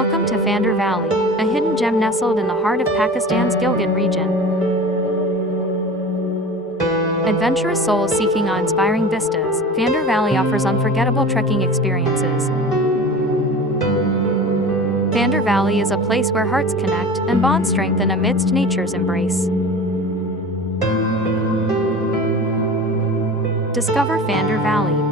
Welcome to Phander Valley, a hidden gem nestled in the heart of Pakistan's Gilgit region. Adventurous souls seeking awe-inspiring vistas, Phander Valley offers unforgettable trekking experiences. Phander Valley is a place where hearts connect and bonds strengthen amidst nature's embrace. Discover Phander Valley,